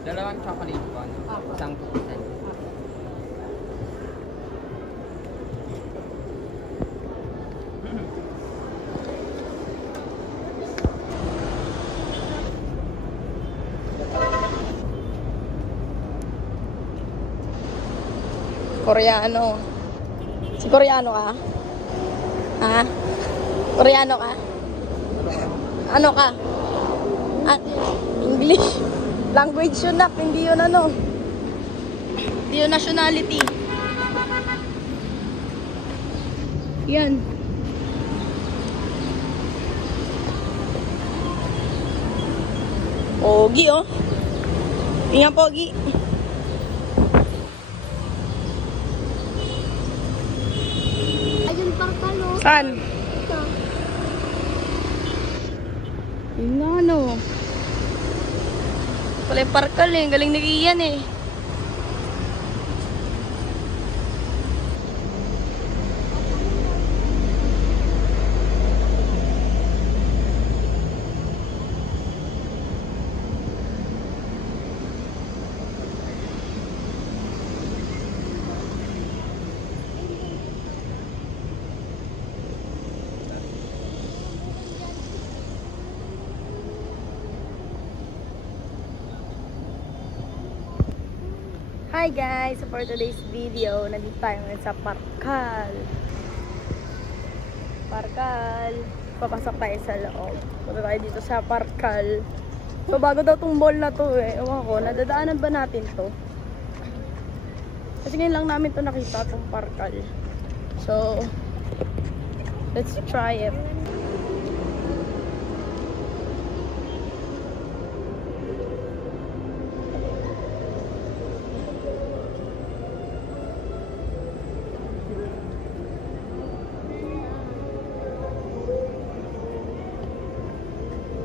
Dalawang chocolate po. Isang 2%. Koreano. Si Koreano ka? Ha? Koreano ka? Ano ka? Ah, English. Language yun na, hindi yun ano. Hindi yun nationality. Yan. Pogi oh. Tingnan pogi. Ayun parkalo. Saan? Ito. Yun nga ano. Wala yung parkal eh. Galing ni Ian eh. Hi guys! So for today's video, nandito tayo ngayon sa Parkal. Papasok tayo sa loob. Punta tayo dito sa Parkal. So bago daw tong mall na to eh. Ewan ko, nadadaanan ba natin to? Kasi ngayon lang namin to nakita, tong Parkal. So, let's try it.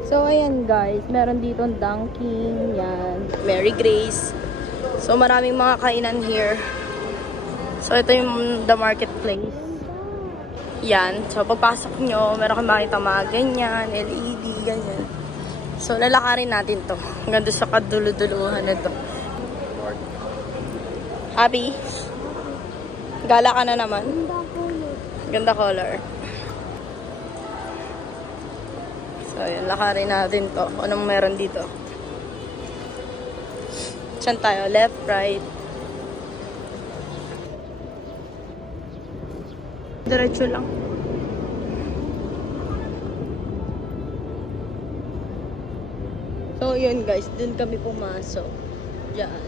So, ayan guys, meron dito ang Dunkin', yan, Mary Grace. So, maraming mga kainan here. So, ito yung the marketplace. Yan. So, pagpasok nyo, meron kang makita mga ganyan, LED, ganyan. So, lalakarin natin to. Hanggang doon sa kaduluduluhan na to. Happy? Gala ka na naman? Ganda color. So, yun, lakarin natin to. Anong meron dito? Saan tayo? Left, right. Diretso lang. So, yun guys. Dun kami pumasok. Diyan.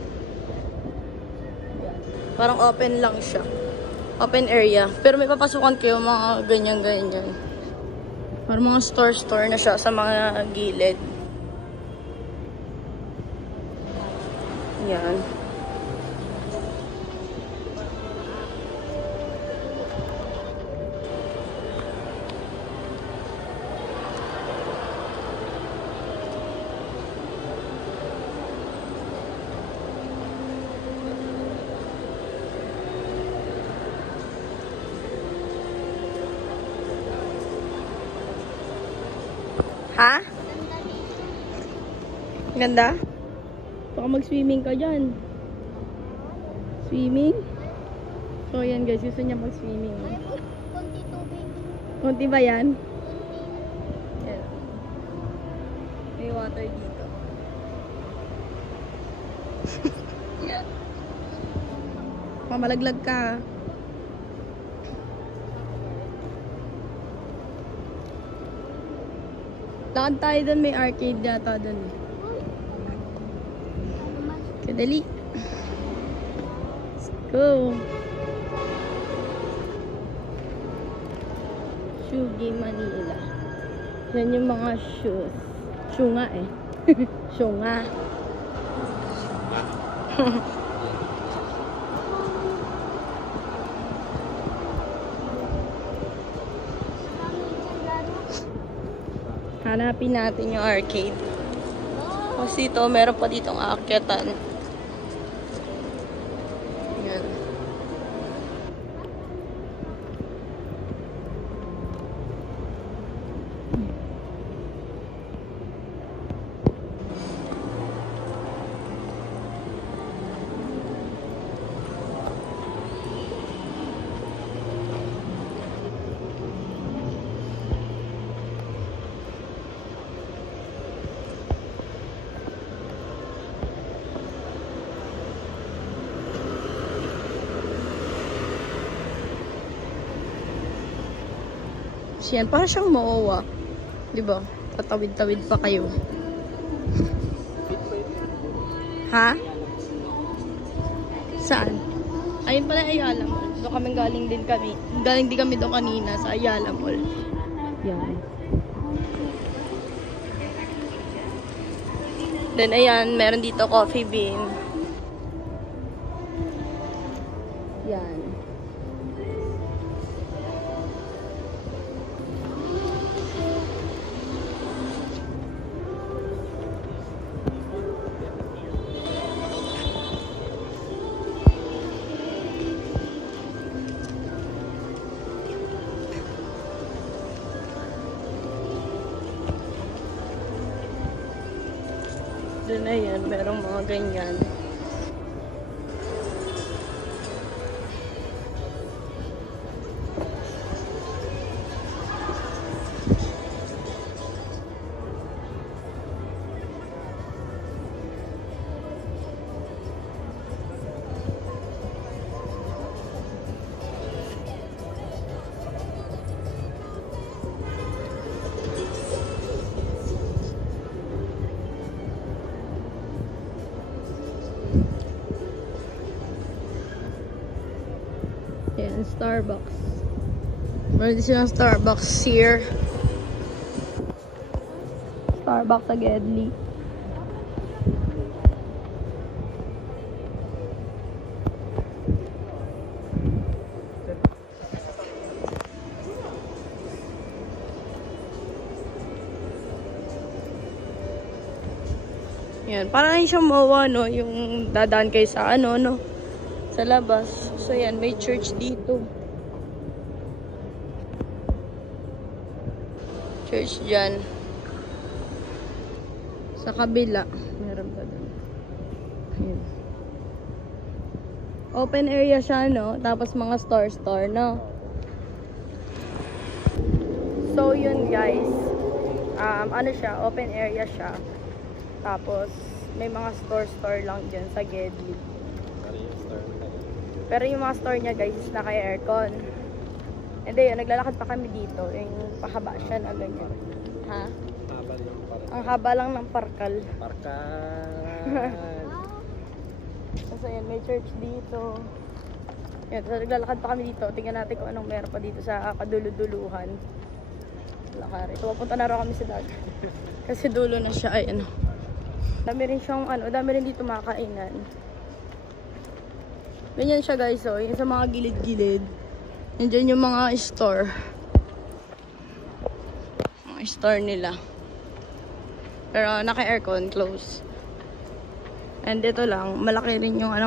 Parang open lang siya. Open area. Pero may papasukan kayo mga ganyan-ganyan. Parang mga store-store na siya sa mga gilid. Yan. Ha? Ganda? Baka mag-swimming ka dyan. Swimming? So, yan guys. Gusto niya mag-swimming. Konti tubig. Konti ba yan? Yan. May water dito. Mamalaglag ka. Lakad tayo doon, may arcade yata doon. Kadali. Let's go. Shugi, Manila. Yan yung mga shoes. Shoe nga eh. Shoe nga. Hanapin natin yung arcade. Kasi ito, meron pa ditong aakyatan. Yan. Yan, parang siyang MOA. Diba? Patawid-tawid pa kayo. Ha? Saan? Ayun pala Ayala Mall. Doon kami galing din kami. Galing din kami doon kanina sa Ayala Mall. Yan. Then ayan, meron dito Coffee Bean. Yan. Doon na yan, merong mga ganyan. Ayan, Starbucks. Meron din silang Starbucks here. Starbucks sa Gedli. Yan, parang siyang MOA, no? Yung dadaan kayo sa ano, no? Sa labas. So, yan, may church dito. Church dyan. Sa kabila. Meron pa doon. Ayan. Open area siya, no? Tapos mga store, no? So, yun, guys. Ano siya? Open area siya. Tapos, may mga store lang dyan sa Gedli. Pero yung mga store niya, guys, is naka-aircon. And then, naglalakad pa kami dito. Yung pahaba siya na ganyan. Ha? Ang haba lang ng parkal. So, yan, may church dito. Yan, so, naglalakad pa kami dito. Tingnan natin kung anong meron pa dito sa kaduluduluhan. Lakari. So, papunta na rin kami sa dagat. Kasi dulo na siya. Ayan. Dami rin siyang, dami rin dito makakainan. Ganyan siya, guys, oh. Yung sa mga gilid-gilid. Nandiyan yung mga store. Mga store nila. Pero naka-aircon, close. And dito lang, malaki rin yung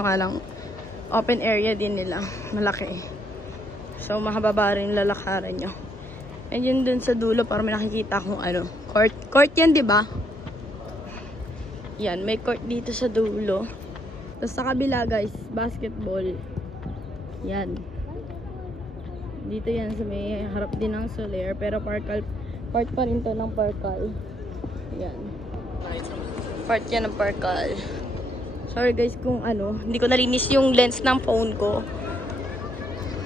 open area din nila. Malaki. So, mahababa rin lalakaran nyo. And yun dun sa dulo, para may nakikita kung court. Court yan, di ba? Yan, may court dito sa dulo. Tapos sa kabila, guys, basketball. Yan. Dito yan sa may harap din ng Soler. Pero part pa rin to ng Parkal. Yan. Part yan ng Parkal. Sorry guys kung hindi ko nalinis yung lens ng phone ko.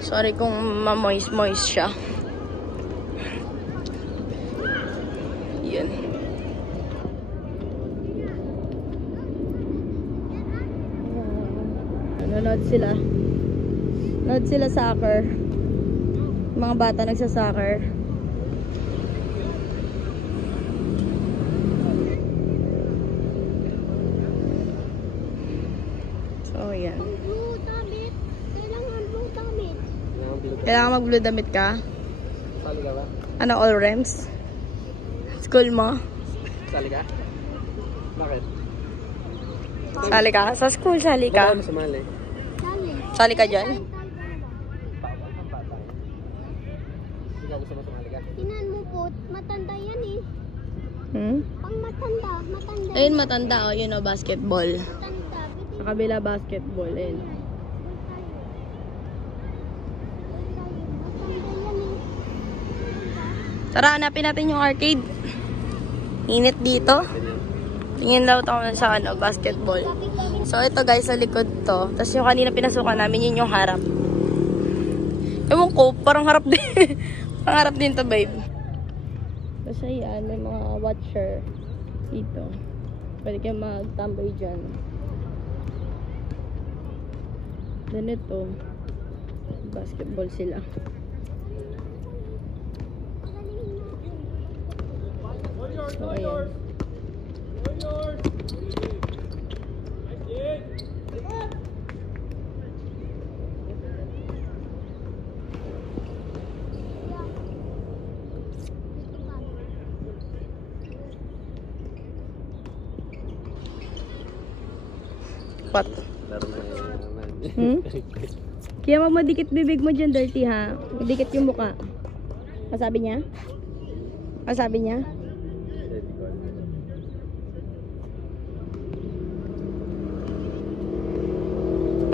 Sorry kung ma-moist siya. Yan. Nanonood sila. Nanonood sila soccer. Mga bata nagsa-soccer. Kailangan mag-blue damit ka? Sali ka ba? Ano, all rems? School mo? Sali ka? Bakit? Sali ka? Sa school, sali ka? Baka sumali. Sali ka dyan? Ikaw gusto mo sumali ka? Tinan mo po, matanda yan eh. Hmm? Pang matanda, matanda. Ayun, matanda, oh. Yun, oh, basketball. Matanda. Sa kabila, basketball. Ayun. Matanda yan eh. Tara, hanapin natin yung arcade. Init dito. Tingin daw tayo sa ano, basketball. So, ito guys, sa likod to. Tapos yung kanina pinasukan namin, yun yung harap. Ewan ko, parang harap din. Parang harap din to, babe. Kasi yan, may mga watcher dito. Pwede kayo magtambay dyan. Then ito, basketball sila. So, ayan. What? Hmm? Kaya wag madikit bibig mo dyan, dirty ha. Madikit yung muka. Masabi niya? Masabi niya?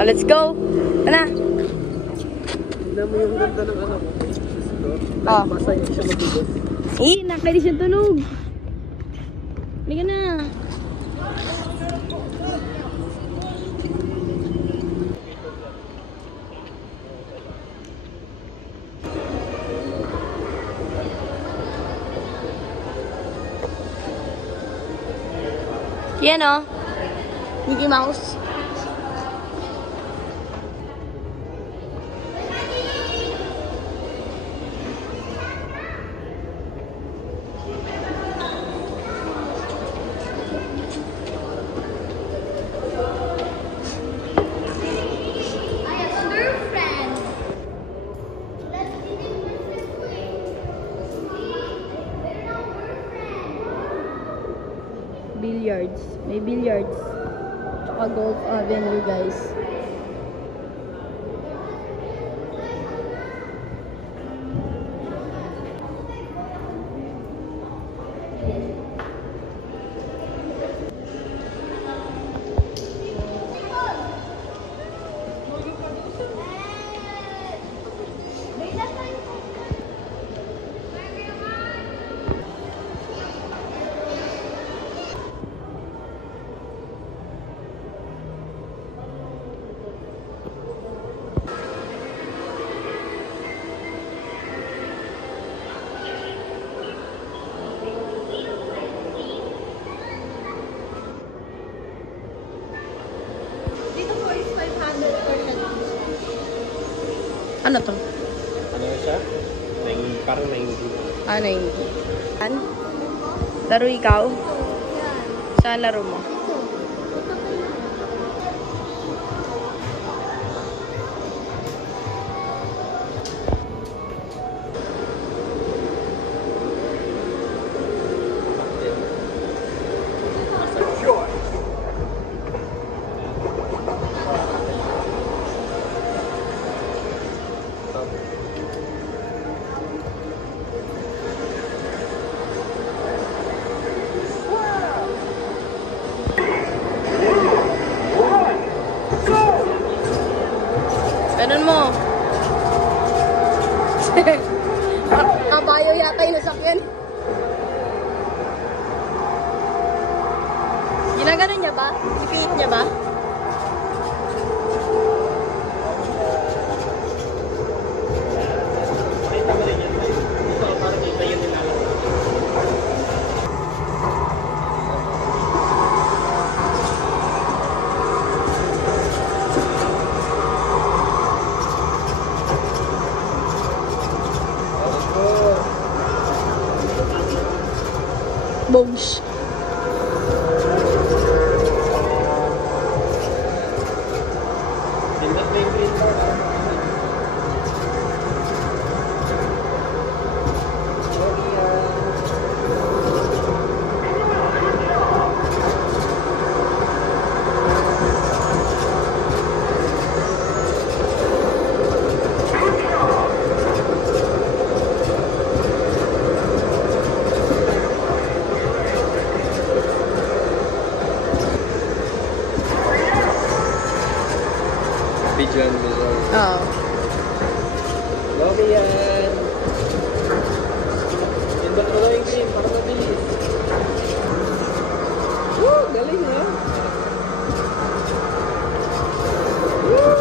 Oh, let's go! Ano? Tignan mo yung ganda ng ano mo. Oh. Basta hindi siya matubos. Nakakali siyang tunog. Hindi ka na. Yan o. Mickey Mouse. Billiards. May billiards. Tsaka golf venue, guys. Ano to? Ano siya? Parang 90. Ano yung... Laro ikaw? Saan laro mo? Ganun mo. Kabayo yata yung nasakyan. Ginaganon niya ba? Ipiit niya ba? Bogs. Dyan, Mizor. Oo. Love yan. Pindot mo lang yung green para mabilis. Woo! Galing ha? Woo!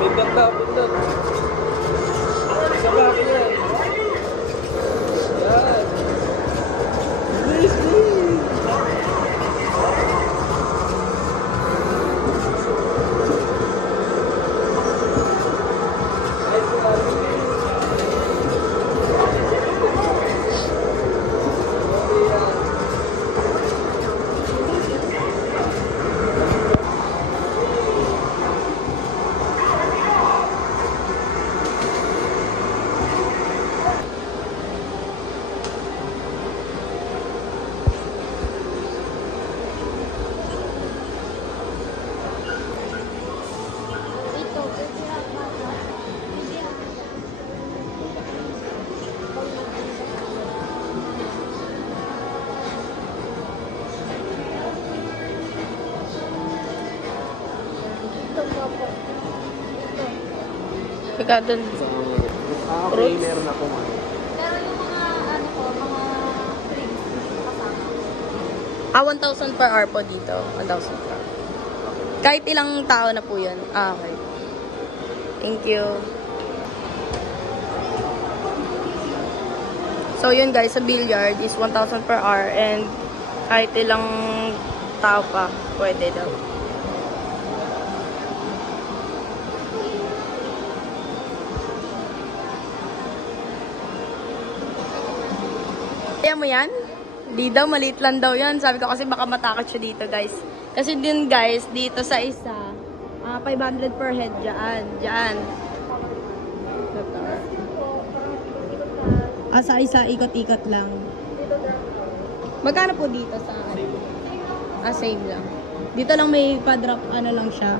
Pindot daw, pindot. Isa ba ako yan? Yan. Please, please. Ito, pwede ako. Pwede ako. Ito po po. Ikaw dun. Okay, meron ako man. Pero yung mga ano po, mga drinks kasama. 1,000 per hour po dito. 1,000 per hour. Kahit ilang tao na po yun. Okay. Thank you. So yun guys, sa billiard is 1,000 per hour and kahit ilang tao pa, pwede daw. Kaya mo yan? Di daw, maliit lang daw yan. Sabi ko kasi baka matakot siya dito guys. Kasi din guys, dito sa isa, 500 per head dyan. Dyan. Sa isa, ikot-ikot lang. Magkano po dito sa same lang. Dito lang may pa-drop, ano lang siya.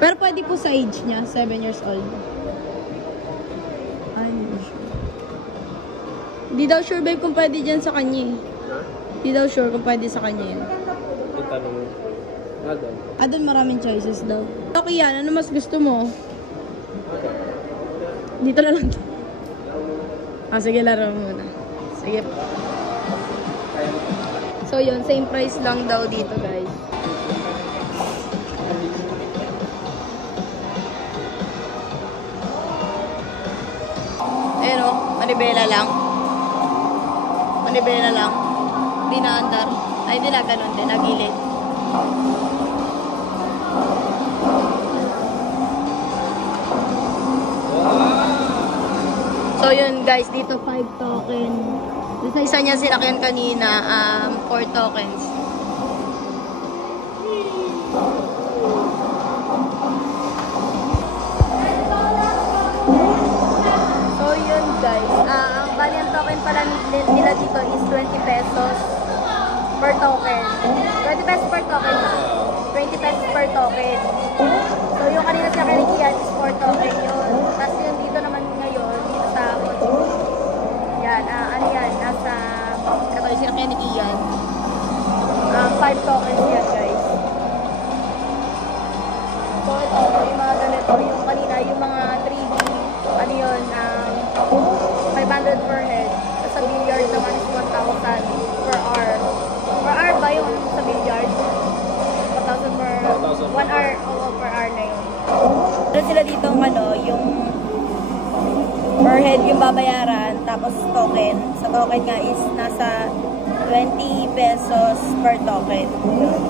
Pero pwede po sa age niya, 7 years old. Ay, hindi sure. Di daw sure babe kung pwede dyan sa kanya eh. Di daw sure kung pwede sa kanya yun. Itanong mo. Doon. Doon maraming choices daw. Okay yan, ano mas gusto mo? Dito na lang to. Sige, laro muna. Sige. So yun, same price lang daw dito guys. Ayun o, manibela lang. Manibela lang. Hindi na andar. Ay, hindi na ganun din, nagilid. So yun guys, dito 5 token. Dito sa isa niya sinakyan kanina, 4 tokens. So yun guys, ang bali ang token pala nila dito is 20 pesos per token. 20 pesos per token na. 20 pesos per token. So yung kanina siya kanikiyan is 4 token yun. Tapos yung dito naman ngayon, dito sa yan, ano yan, nasa katawin siya kanikiyan. 5 tokens yan guys. So ito, yung mga ganito, yung kanina, yung mga 3D, ano yun, 500 per head. Tapos sa billiard naman is 1,000 per hour. Per hour ba yung sa billiard? 1,000 per 1 hour o per hour na yun. Doon sila dito ano, yung per head yung babayaran, tapos token. Sa token nga is nasa 20 pesos per token. Yun.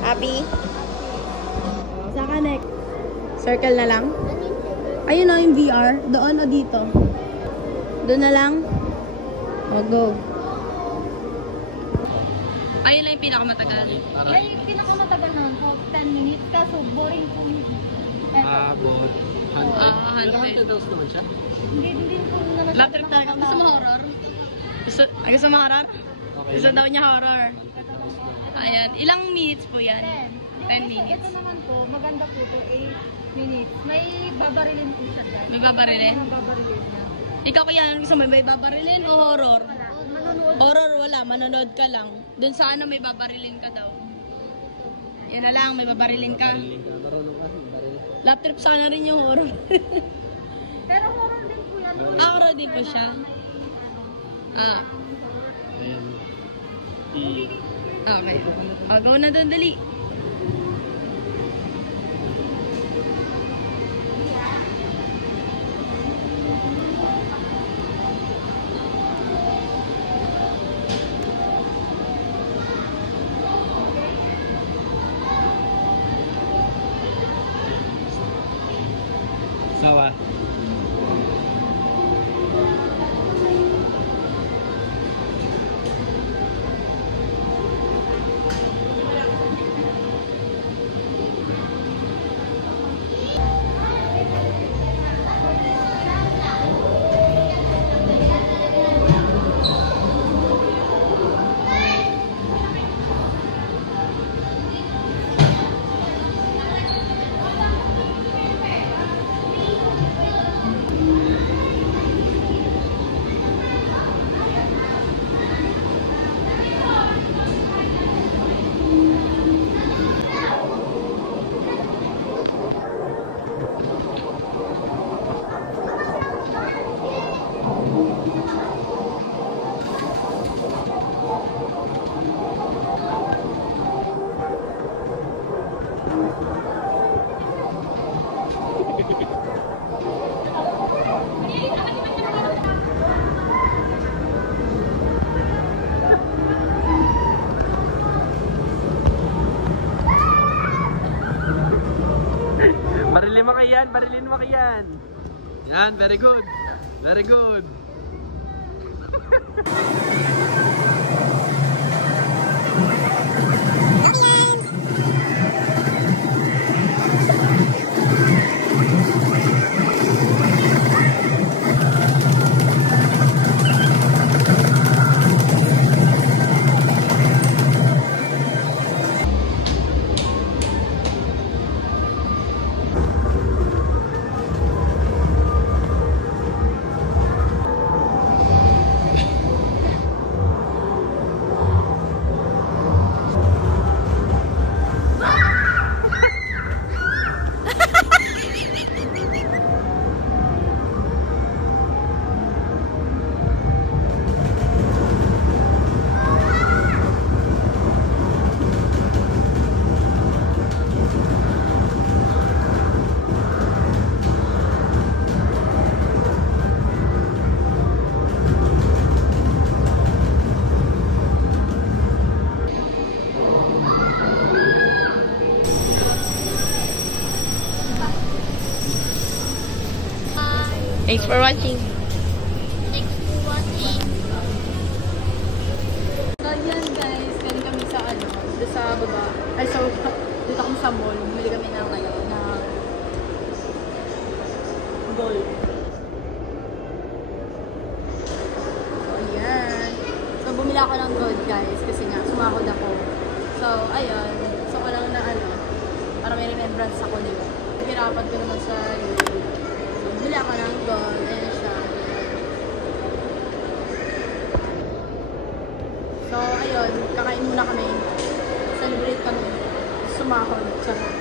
Happy? Saka next? Circle na lang? Ayun na yung VR. Doon o dito? Doon na lang? O, go. Ayun lang yung pinakamatagal. May pinakamatagal naman po, 10 minutes. Kaso boring po yun. Bot. Haunted. naman siya? Hindi po naman. Love trip talaga. Gusto mo horror? Gusto mo horror? Okay. Gusto daw niya horror. Ayan. Ilang minutes po yan? 10 minutes. Ito naman po, maganda po ito, 8 minutes. May babarilin po siya dyan. May babarilin? May babarilin na. Ikaw kaya, ano gusto mo, may babarilin o horror? Horror wala, manonood ka lang. Doon sa ano may babarilin ka daw. Yan na lang, may babarilin ka. Marunong ka, baril. Lap trip sana rin yung horror. Pero horror din po yan. Horror din po siya. Ah, Ayan. okay. Go na doon, dali. Sawa. Barilin mo kayan. Yan, very good. Very good. Thanks for watching. Thanks for watching. So yan guys, galing kami sa ano, dito sa baba. Ay sa baba. Dito kami sa mall. Bumili kami ng ano, na gold. So yan. So bumili ako ng gold guys kasi nga sumakod ako. So ayun. So ko lang na ano, para may remembrance ako nila. Hirapan ko naman sa YouTube. So bumili ako ng gold. Ayan siya. So, ayun, kakain muna kami. Celebrate kami. Sumahod. Charot.